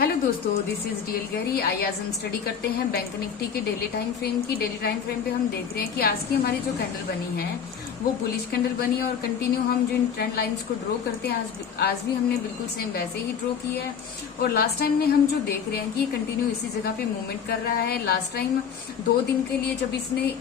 Hello दोस्तों, this is DL गहरी। आइए आज हम स्टडी करते हैं बैंक निफ्टी के डेली टाइम फ्रेम की। डेली टाइम फ्रेम पे हम देख रहे हैं कि आज की हमारी जो कैंडल बनी है वो बुलिश कैंडल बनी है और कंटिन्यू हम जो इन ट्रेंड लाइंस को ड्रॉ करते हैं आज भी हमने बिल्कुल सेम वैसे ही ड्रॉ किया है। और लास्ट टाइम में हम जो देख रहे हैं कि ये कंटिन्यू इसी जगह पे मूवमेंट कर रहा है। लास्ट टाइम 2 दिन के लिए जब इसने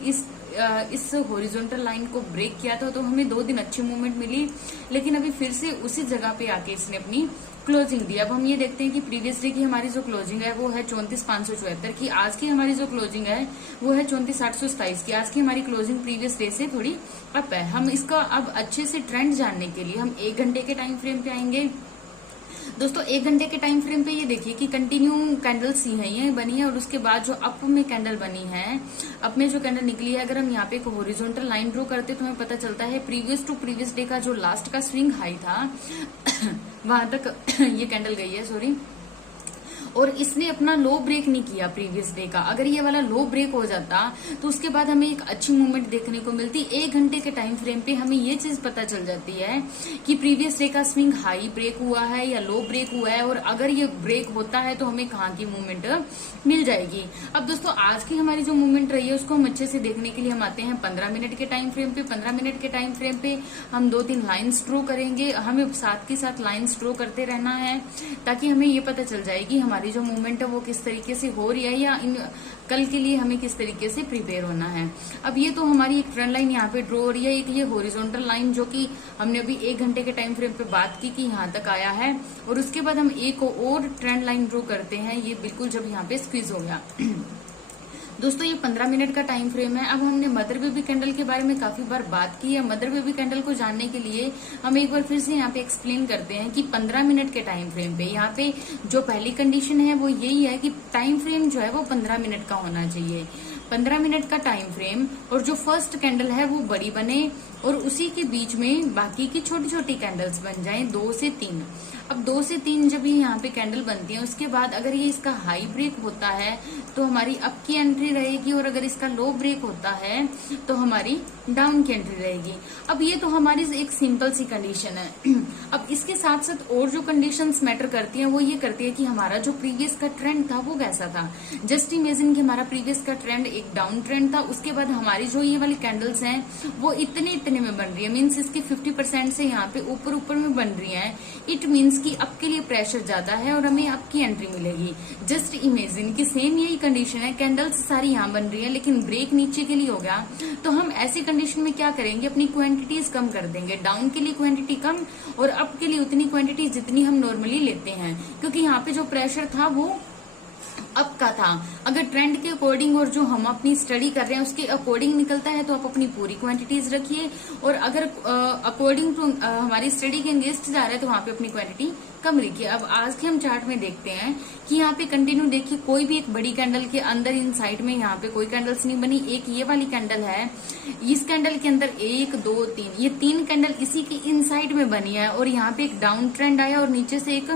इस हॉरिजॉन्टल लाइन को ब्रेक किया था तो हमें 2 दिन अच्छी मूवमेंट मिली, लेकिन अभी फिर से उसी जगह पे आके इसने अपनी क्लोजिंग दी। अब हम ये देखते हैं कि प्रीवियस डे की हमारी जो क्लोजिंग है वो है 34,574 की। आज की हमारी जो क्लोजिंग है वो है 34,827 की। आज की हमारी क्लोजिंग प्रीवियस डे से थोड़ी अप है। हम इसका अब अच्छे से ट्रेंड जानने के लिए हम 1 घंटे के टाइम फ्रेम पे आएंगे। दोस्तों 1 घंटे के टाइम फ्रेम पे ये देखिए कि कंटिन्यू कैंडल्स ही है ये बनी है और उसके बाद जो अप में कैंडल बनी है, अप में जो कैंडल निकली है, अगर हम यहाँ पे एक हॉरिजॉन्टल लाइन ड्रॉ करते तो हमें पता चलता है प्रीवियस टू प्रीवियस डे का जो लास्ट का स्विंग हाई था वहां तक ये कैंडल गई है, सॉरी। और इसने अपना लो ब्रेक नहीं किया प्रीवियस डे का। अगर ये वाला लो ब्रेक हो जाता तो उसके बाद हमें एक अच्छी मूवमेंट देखने को मिलती। 1 घंटे के टाइम फ्रेम पे हमें ये चीज पता चल जाती है कि प्रीवियस डे का स्विंग हाई ब्रेक हुआ है या लो ब्रेक हुआ है, और अगर ये ब्रेक होता है तो हमें कहाँ की मूवमेंट मिल जाएगी। अब दोस्तों आज की हमारी जो मूवमेंट रही है उसको हम अच्छे से देखने के लिए हम आते हैं 15 मिनट के टाइम फ्रेम पे। 15 मिनट के टाइम फ्रेम पे हम 2-3 लाइन्स ड्रॉ करेंगे। हमें साथ के साथ लाइन्स ड्रॉ करते रहना है ताकि हमें ये पता चल जाए कि हमारी जो मूवमेंट है वो किस तरीके से हो रही है या कल के लिए हमें किस तरीके से प्रिपेयर होना है। अब ये तो हमारी एक ट्रेंड लाइन यहाँ पे ड्रॉ हो रही है, एक ये हॉरिजॉन्टल लाइन जो कि हमने अभी 1 घंटे के टाइम फ्रेम पे बात की कि यहाँ तक आया है, और उसके बाद हम एक और ट्रेंड लाइन ड्रॉ करते हैं। ये बिल्कुल जब यहाँ पे स्क्वीज हो गया दोस्तों, ये 15 मिनट का टाइम फ्रेम है। अब हमने मदर बेबी कैंडल के बारे में काफी बार बात की है। मदर बेबी कैंडल को जानने के लिए हम एक बार फिर से यहाँ पे एक्सप्लेन करते हैं कि 15 मिनट के टाइम फ्रेम पे यहाँ पे जो पहली कंडीशन है वो यही है कि टाइम फ्रेम जो है वो 15 मिनट का होना चाहिए। 15 मिनट का टाइम फ्रेम, और जो फर्स्ट कैंडल है वो बड़ी बने और उसी के बीच में बाकी की छोटी छोटी कैंडल्स बन जाएं 2 से 3। अब 2 से 3 जब ये यहाँ पे कैंडल बनती है उसके बाद अगर ये इसका हाई ब्रेक होता है तो हमारी अप की एंट्री रहेगी, और अगर इसका लो ब्रेक होता है तो हमारी डाउन की एंट्री रहेगी। अब ये तो हमारी एक सिंपल सी कंडीशन है। अब इसके साथ साथ और जो कंडीशंस मैटर करती हैं वो ये करती है कि हमारा जो प्रीवियस का ट्रेंड था वो कैसा था। जस्ट इमेजिन कि हमारा प्रीवियस का ट्रेंड एक डाउन ट्रेंड था, उसके बाद हमारी जो ये वाली कैंडल्स हैं वो इतने में बन रही है, मीन्स इसकी 50% से यहाँ पे ऊपर में बन रही है। इट मीन्स कि अप के लिए प्रेशर ज्यादा है और हमें अप की एंट्री मिलेगी। जस्ट इमेजिन कि सेम यही कंडीशन है, कैंडल्स सारी यहाँ बन रही है लेकिन ब्रेक नीचे के लिए हो गया, तो हम ऐसी कंडीशन में क्या करेंगे, अपनी क्वांटिटीज कम कर देंगे। डाउन के लिए क्वांटिटी कम और अप के लिए उतनी क्वांटिटी जितनी हम नॉर्मली लेते हैं, क्योंकि यहाँ पे जो प्रेशर था वो अप का था। अगर ट्रेंड के अकॉर्डिंग और जो हम अपनी स्टडी कर रहे हैं उसके अकॉर्डिंग निकलता है तो आप अपनी पूरी क्वांटिटीज रखिए, और अगर अकॉर्डिंग टू हमारी स्टडी के अगेंस्ट जा रहा है तो वहां पे अपनी क्वांटिटी कम रखिए। अब आज के हम चार्ट में देखते हैं कि यहाँ पे कंटिन्यू देखिए कोई भी एक बड़ी कैंडल के अंदर इन साइड में यहाँ पे कोई कैंडल्स नहीं बनी। एक ये वाली कैंडल है, इस कैंडल के अंदर 1 2 3 ये 3 कैंडल इसी के इनसाइड में बनी है, और यहाँ पे एक डाउन ट्रेंड आया और नीचे से एक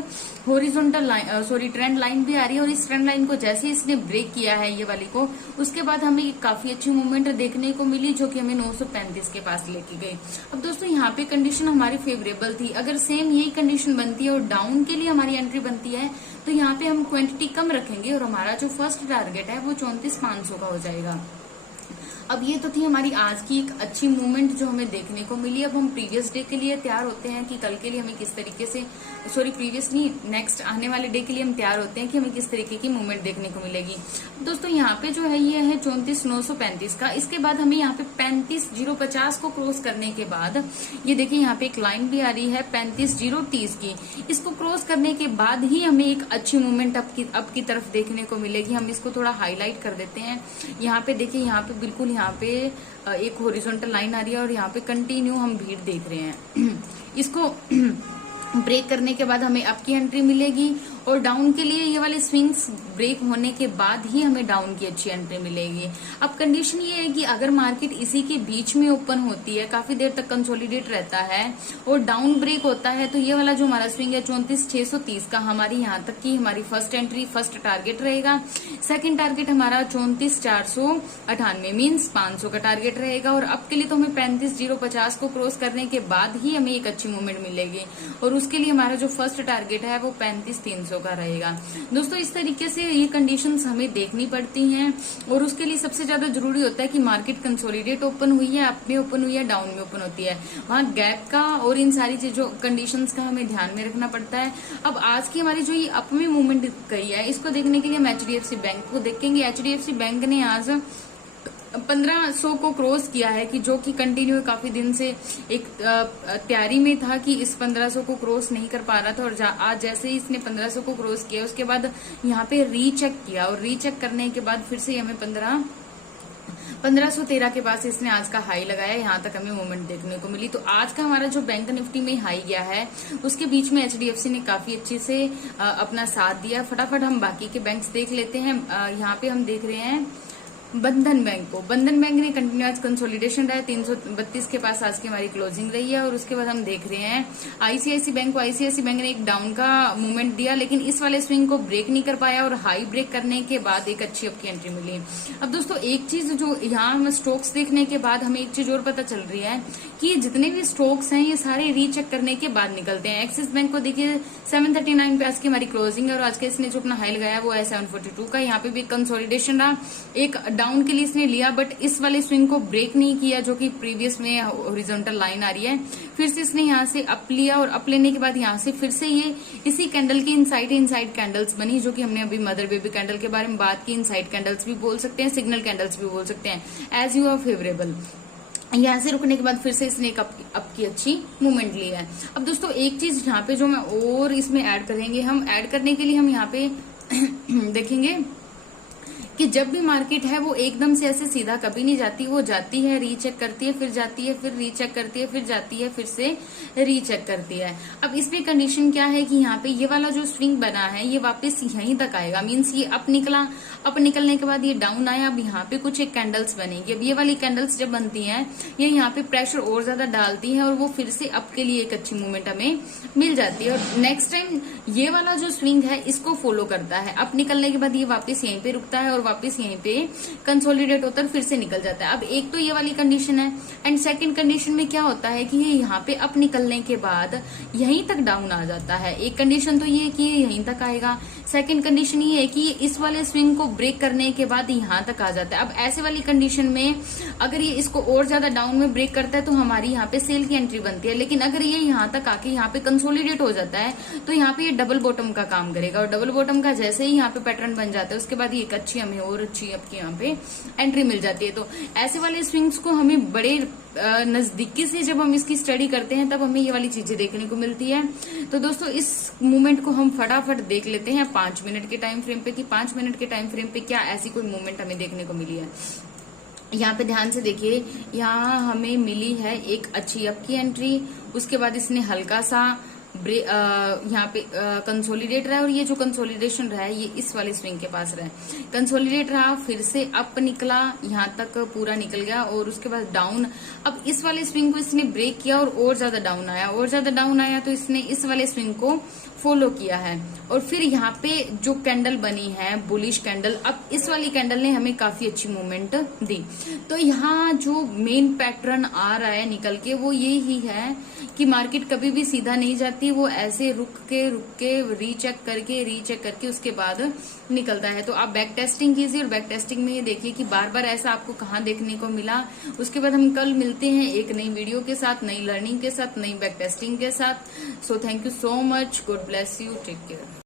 हॉरिजॉन्टल लाइन ट्रेंड लाइन भी आ रही है, और इस ट्रेंड लाइन को जैसे इसने ब्रेक किया है ये वाली को, उसके बाद हमें काफी अच्छी मूवमेंट देखने को मिली जो कि हमें 935 के पास लेके गई। अब दोस्तों यहाँ पे कंडीशन हमारी फेवरेबल थी। अगर सेम यही कंडीशन बनती है और डाउन के लिए हमारी एंट्री बनती है तो यहाँ पे हम क्वांटिटी कम रखेंगे और हमारा जो फर्स्ट टारगेट है वो 34,500 का हो जाएगा। अब ये तो थी हमारी आज की एक अच्छी मूवमेंट जो हमें देखने को मिली। अब हम प्रीवियस डे के लिए तैयार होते हैं कि कल के लिए हमें किस तरीके से, प्रीवियस नहीं, नेक्स्ट आने वाले डे के लिए हम तैयार होते हैं कि हमें किस तरीके की मूवमेंट देखने को मिलेगी। दोस्तों यहाँ पे जो है ये है 34,935 का। इसके बाद हमें यहाँ पे 35,050 को क्रॉस करने के बाद ये देखिए यहाँ पे एक लाइन भी आ रही है 35,030 की। इसको क्रॉस करने के बाद ही हमें एक अच्छी मूवमेंट अप की तरफ देखने को मिलेगी। हम इसको थोड़ा हाईलाइट कर देते हैं। यहाँ पे देखिए यहाँ पे बिल्कुल यहाँ पे एक हॉरिजॉन्टल लाइन आ रही है और यहाँ पे कंटिन्यू हम भीड़ देख रहे हैं। इसको ब्रेक करने के बाद हमें अप की एंट्री मिलेगी, और डाउन के लिए ये वाले स्विंग्स ब्रेक होने के बाद ही हमें डाउन की अच्छी एंट्री मिलेगी। अब कंडीशन ये है कि अगर मार्केट इसी के बीच में ओपन होती है, काफी देर तक कंसोलिडेट रहता है और डाउन ब्रेक होता है, तो ये वाला जो हमारा स्विंग है 34,630 का, हमारी यहाँ तक की हमारी फर्स्ट एंट्री, फर्स्ट टारगेट रहेगा। सेकंड टारगेट हमारा 34,498 मीन्स 500 का टारगेट रहेगा, और अब के लिए तो हमें 35,050 को क्रॉस करने के बाद ही हमें एक अच्छी मूवमेंट मिलेगी, और उसके लिए हमारा जो फर्स्ट टारगेट है वो 35,300 1500 का रहेगा। दोस्तों इस तरीके से ये कंडीशंस हमें देखनी पड़ती हैं और उसके लिए सबसे ज्यादा जरूरी होता है कि मार्केट कंसोलिडेट ओपन हुई है, अप में ओपन हुई है, डाउन में ओपन होती है, वहां गैप का और इन सारी चीजों कंडीशंस का हमें ध्यान में रखना पड़ता है। अब आज की हमारी जो ये अप में मूवमेंट गई है इसको देखने के लिए हम HDFC बैंक को देखेंगे। HDFC बैंक ने आज 1500 को क्रॉस किया है कि जो कि कंटिन्यू काफी दिन से एक तैयारी में था कि इस 1500 को क्रॉस नहीं कर पा रहा था और आज जैसे ही इसने 1500 को क्रॉस किया उसके बाद यहाँ पे रीचेक किया और रीचेक करने के बाद फिर से हमें 1513 के पास इसने आज का हाई लगाया, यहाँ तक हमें मूवमेंट देखने को मिली। तो आज का हमारा जो बैंक निफ्टी में हाई गया है उसके बीच में HDFC ने काफी अच्छे से अपना साथ दिया। फटाफट हम बाकी के बैंक्स देख लेते हैं। यहाँ पे हम देख रहे हैं बंधन बैंक को। बंधन बैंक ने कंटिन्यू आज कंसोलिडेशन रहा है, 332 के पास आज की हमारी क्लोजिंग रही है। और उसके बाद हम देख रहे हैं ICICI बैंक को। ICICI बैंक ने एक डाउन का मूवमेंट दिया लेकिन इस वाले स्विंग को ब्रेक नहीं कर पाया और हाई ब्रेक करने के बाद एक अच्छी अप की एंट्री मिली। अब दोस्तों एक चीज जो यहाँ हम स्टॉक्स देखने के बाद हमें एक चीज और पता चल रही है कि जितने भी स्टॉक्स हैं ये सारे रीचेक करने के बाद निकलते हैं। एक्सिस बैंक को देखिए 739 पे आज की हमारी क्लोजिंग है और आज के इसने जो अपना हाई लगाया वो है 742 का। यहाँ पे भी कंसोलिडेशन रहा, एक डाउन के लिए इसने लिया बट इस वाले स्विंग को ब्रेक नहीं किया जो कि प्रीवियस में हॉरिजॉन्टल लाइन आ रही है। फिर से इसने यहाँ से अप लिया और अप लेने के बाद यहाँ से फिर से ये इसी कैंडल की इनसाइड कैंडल्स बनी जो कि हमने अभी मदर बेबी कैंडल के बारे में बात की। इनसाइड कैंडल्स भी बोल सकते हैं, सिग्नल कैंडल्स भी बोल सकते हैं, एज यू आर फेवरेबल। यहाँ से रुकने के बाद फिर से इसने एक अप की अच्छी मूवमेंट ली है। अब दोस्तों एक चीज यहाँ पे जो मैं और इसमें ऐड करेंगे, हम ऐड करने के लिए हम यहाँ पे देखेंगे कि जब भी मार्केट है वो एकदम से ऐसे सीधा कभी नहीं जाती, वो जाती है, रीचेक करती है, फिर जाती है, फिर रीचेक करती है, फिर जाती है, फिर से रीचेक करती है। अब इसमें कंडीशन क्या है कि यहाँ पे ये वाला जो स्विंग बना है ये वापस यहीं तक आएगा। मीन्स ये अप निकला, अप निकलने के बाद ये डाउन आया, अब यहाँ पे कुछ एक कैंडल्स बनेगी। अब ये वाली कैंडल्स जब बनती हैं ये यहाँ पे प्रेशर और ज्यादा डालती है और वो फिर से अप के लिए एक अच्छी मूवमेंट हमें मिल जाती है। और नेक्स्ट टाइम ये वाला जो स्विंग है इसको फॉलो करता है, अप निकलने के बाद ये वापस यहीं पे रुकता है और वापस यहीं पे कंसोलिडेट होता है फिर से निकल जाता है। अब एक तो ये वाली कंडीशन है एंड सेकंड कंडीशन में क्या होता है कि ये यहाँ पे अप निकलने के बाद यहीं तक डाउन आ जाता है। एक कंडीशन तो ये है कि ये यहीं तक आएगा, सेकंड कंडीशन ये है कि ये इस वाले स्विंग को ब्रेक करने के बाद यहाँ तक आ जाता है। अब ऐसे वाली कंडीशन में अगर ये इसको और ज्यादा डाउन में ब्रेक करता है तो हमारी यहाँ पे सेल की एंट्री बनती है, लेकिन अगर ये यहाँ तक आके यहाँ पे कंसोलिडेट हो जाता है तो यहाँ पे ये डबल बॉटम का काम करेगा और डबल बॉटम का जैसे ही यहाँ पे पैटर्न बन जाता है उसके बाद ये एक अच्छी हमें और अच्छी आपकी यहाँ पे एंट्री मिल जाती है। तो ऐसे वाले स्विंग्स को हमें बड़े नजदीकी से जब हम इसकी स्टडी करते हैं तब हमें ये वाली चीजें देखने को मिलती है। तो दोस्तों इस मूवमेंट को हम फटाफट देख लेते हैं 5 मिनट के टाइम फ्रेम पे कि 5 मिनट के टाइम फ्रेम पे क्या ऐसी कोई मूवमेंट हमें देखने को मिली है। यहाँ पे ध्यान से देखिए, यहाँ हमें मिली है एक अच्छी अप की एंट्री, उसके बाद इसने हल्का सा यहाँ पे कंसोलिडेट रहा और ये जो कंसोलिडेशन रहा है ये इस वाले स्विंग के पास रहा है, कंसोलिडेट रहा, फिर से अप निकला, यहाँ तक पूरा निकल गया और उसके बाद डाउन। अब इस वाले स्विंग को इसने ब्रेक किया और ज्यादा डाउन आया, और ज्यादा डाउन आया तो इसने इस वाले स्विंग को फॉलो किया है और फिर यहाँ पे जो कैंडल बनी है बुलिश कैंडल, अब इस वाली कैंडल ने हमें काफी अच्छी मूवमेंट दी। तो यहाँ जो मेन पैटर्न आ रहा है निकल के वो ये ही है कि मार्केट कभी भी सीधा नहीं जाती, वो ऐसे रुक के रीचेक करके उसके बाद निकलता है। तो आप बैक टेस्टिंग कीजिए और बैक टेस्टिंग में ये देखिए कि बार बार ऐसा आपको कहाँ देखने को मिला। उसके बाद हम कल मिलते हैं एक नई वीडियो के साथ, नई लर्निंग के साथ, नई बैक टेस्टिंग के साथ। So thank you so much, God bless you, take care.